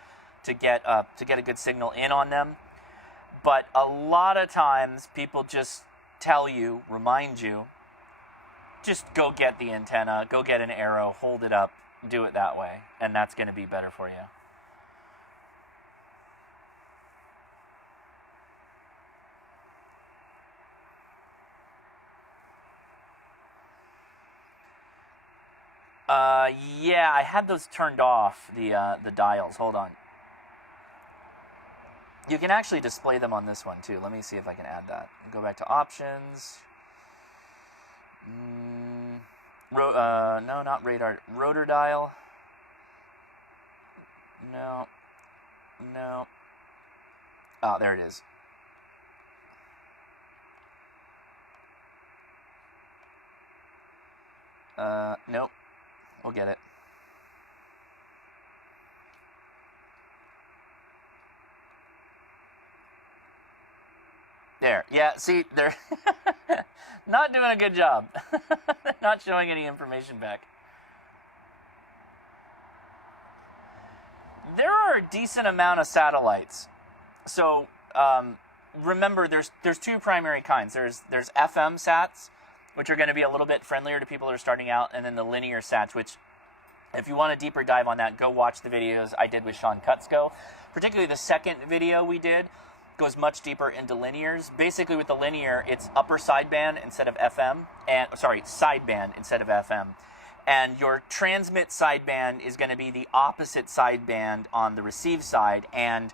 to get a good signal in on them. But a lot of times people just tell you, remind you, just go get the antenna, go get an arrow, hold it up, do it that way, and that's going to be better for you. Yeah, I had those turned off, the dials. Hold on. You can actually display them on this one too. Let me see if I can add that. Go back to options. No, not radar. Rotor dial. No. Oh, there it is. Nope. We'll get it. There. Yeah, see, they're not doing a good job. Not showing any information back. There are a decent amount of satellites. So, remember, there's two primary kinds. There's FM sats, which are going to be a little bit friendlier to people that are starting out, and then the linear sats, which, if you want a deeper dive on that, go watch the videos I did with Sean Kutzko. Particularly the second video we did goes much deeper into linears. Basically with the linear, it's upper sideband instead of FM, and sideband instead of FM. And your transmit sideband is going to be the opposite sideband on the receive side, and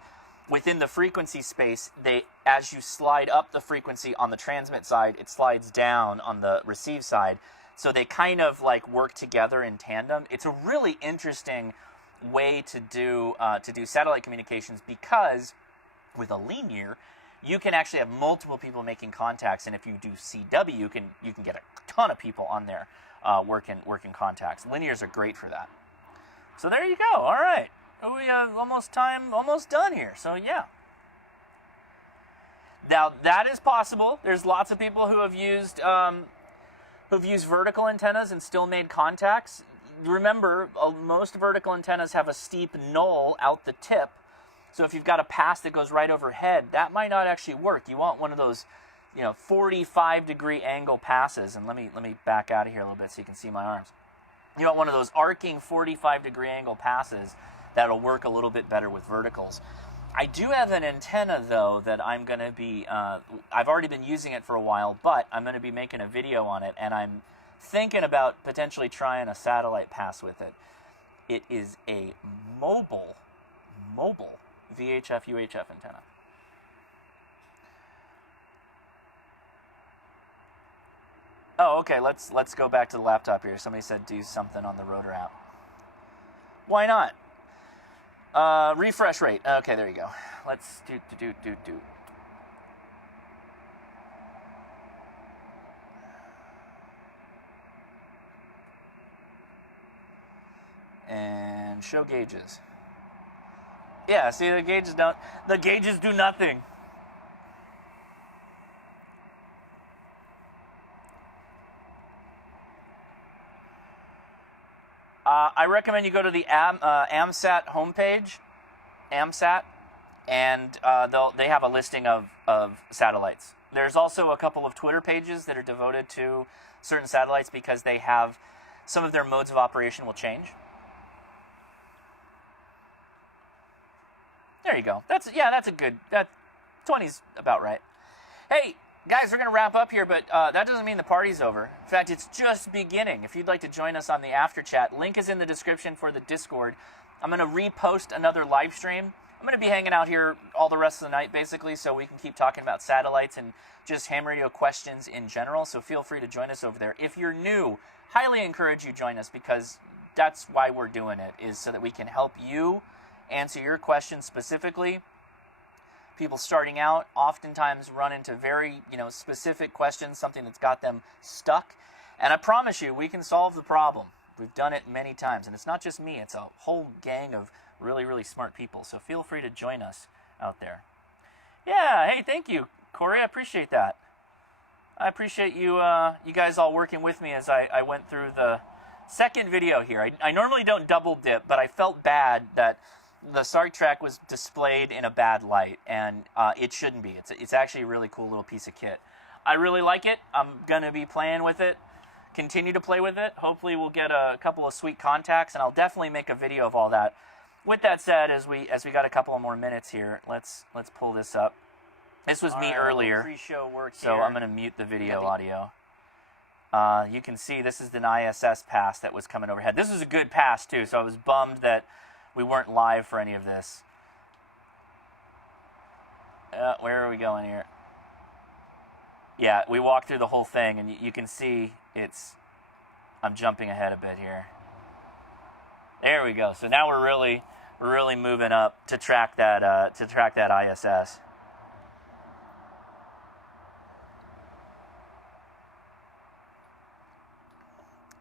within the frequency space, as you slide up the frequency on the transmit side, it slides down on the receive side. So they kind of like work together in tandem. It's a really interesting way to do satellite communications, because with a linear, you can actually have multiple people making contacts, and if you do CW, you can get a ton of people on there working contacts. Linears are great for that. So there you go. All right. We have almost done here. So yeah. Now that is possible. There's lots of people who have used vertical antennas and still made contacts. Remember, most vertical antennas have a steep null out the tip. So if you've got a pass that goes right overhead, that might not actually work. You want one of those 45-degree angle passes. And let me back out of here a little bit so you can see my arms. You want one of those arcing 45-degree angle passes that'll work a little bit better with verticals. I do have an antenna, though, that I'm going to be, I've already been using it for a while, but I'm going to be making a video on it, and I'm thinking about potentially trying a satellite pass with it. It is a mobile VHF UHF antenna. Oh, okay, let's go back to the laptop here. Somebody said do something on the Rotor app. Why not? Refresh rate. Okay, there you go. Let's do. And show gauges. Yeah, see, the gauges do nothing. I recommend you go to the AMSAT homepage, AMSAT, and they have a listing of satellites. There's also a couple of Twitter pages that are devoted to certain satellites because they have some of their modes of operation will change. There you go. That's a good. That 20's about right. Hey, guys, we're going to wrap up here, but that doesn't mean the party's over. In fact, it's just beginning. If you'd like to join us on the after chat, link is in the description for the Discord. I'm going to repost another live stream. I'm going to be hanging out here all the rest of the night, basically, so we can keep talking about satellites and just ham radio questions in general, so feel free to join us over there. If you're new, highly encourage you join us because that's why we're doing it, is so that we can help you answer your questions specifically. People starting out oftentimes run into very, specific questions, something that's got them stuck. And I promise you, we can solve the problem. We've done it many times. And it's not just me. It's a whole gang of really, really smart people. So feel free to join us out there. Yeah, hey, thank you, Corey. I appreciate that. I appreciate you you guys all working with me as I went through the second video here. I normally don't double dip, but I felt bad that the SARCTRAC was displayed in a bad light, and it shouldn't be. It's actually a really cool little piece of kit. I really like it. I'm going to be playing with it, continue to play with it. Hopefully we'll get a couple of sweet contacts, and I'll definitely make a video of all that. With that said, as we got a couple of more minutes here, let's pull this up. This was me earlier, so I'm going to mute the video audio. You can see this is an ISS pass that was coming overhead. This was a good pass, too, so I was bummed that we weren't live for any of this. Where are we going here? Yeah, we walked through the whole thing, and you can see I'm jumping ahead a bit here. There we go. So now we're really moving up to track that ISS.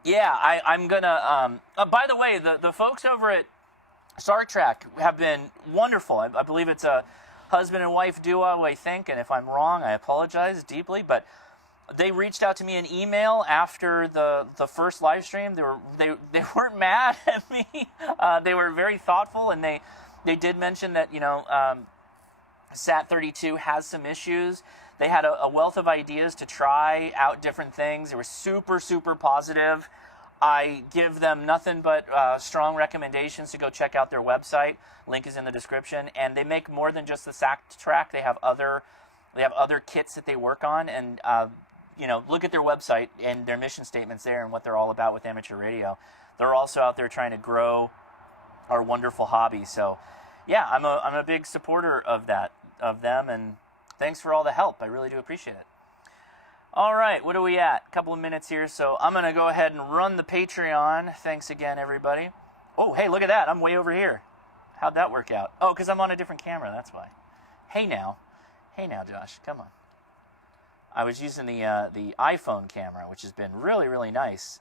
Yeah, I'm gonna. By the way, the folks over at SARCTRAC have been wonderful. I believe it's a husband and wife duo, I think, and if I'm wrong, I apologize deeply, but they reached out to me in email after the first live stream. They weren't mad at me. They were very thoughtful, and they did mention that, Sat32 has some issues. They had a wealth of ideas to try out different things. They were super, super positive. I give them nothing but strong recommendations to go check out their website. Link is in the description. And they make more than just the SARCTRAC. They have other kits that they work on. And look at their website and their mission statements there and what they're all about with amateur radio. They're also out there trying to grow our wonderful hobby. So, yeah, I'm a big supporter of them. And thanks for all the help. I really do appreciate it. All right, what are we at? A couple of minutes here, so I'm going to go ahead and run the Patreon. Thanks again, everybody. Oh, hey, look at that. I'm way over here. How'd that work out? Oh, because I'm on a different camera, that's why. Hey now, Josh, come on. I was using the iPhone camera, which has been really, really nice.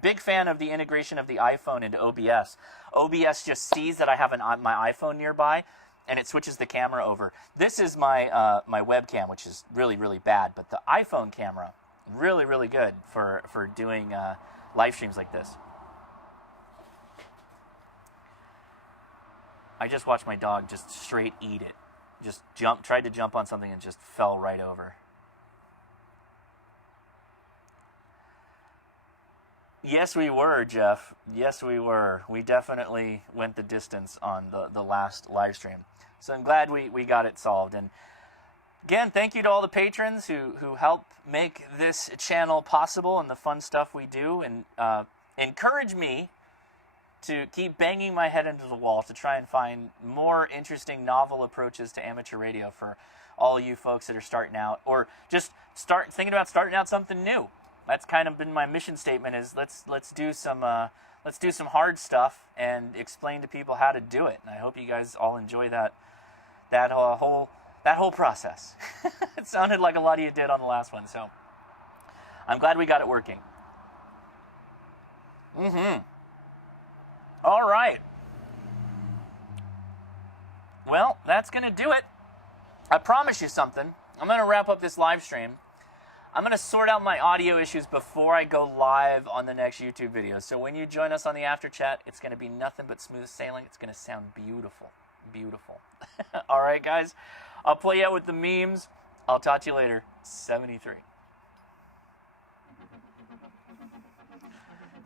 Big fan of the integration of the iPhone into OBS. OBS just sees that I have my iPhone nearby, and it switches the camera over. This is my my webcam, which is really, really bad, but the iPhone camera, really, really good for doing live streams like this. I just watched my dog just straight eat it. Just tried to jump on something and just fell right over. Yes, we were, Jeff. Yes, we were. We definitely went the distance on the last live stream. So I'm glad we got it solved. And again, thank you to all the patrons who help make this channel possible and the fun stuff we do. And encourage me to keep banging my head into the wall to try and find more interesting, novel approaches to amateur radio for all you folks that are starting out, or just start thinking about starting out something new. That's kind of been my mission statement: is let's do some hard stuff and explain to people how to do it. And I hope you guys all enjoy that whole process. It sounded like a lot of you did on the last one, so I'm glad we got it working. All right. Well, that's gonna do it. I promise you something. I'm gonna wrap up this live stream. I'm going to sort out my audio issues before I go live on the next YouTube video. So when you join us on the after chat, it's going to be nothing but smooth sailing. It's going to sound beautiful. Beautiful. All right, guys. I'll play you out with the memes. I'll talk to you later. 73.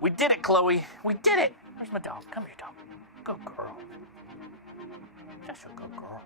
We did it, Chloe. We did it. Where's my dog? Come here, dog. Good girl. Just a good girl.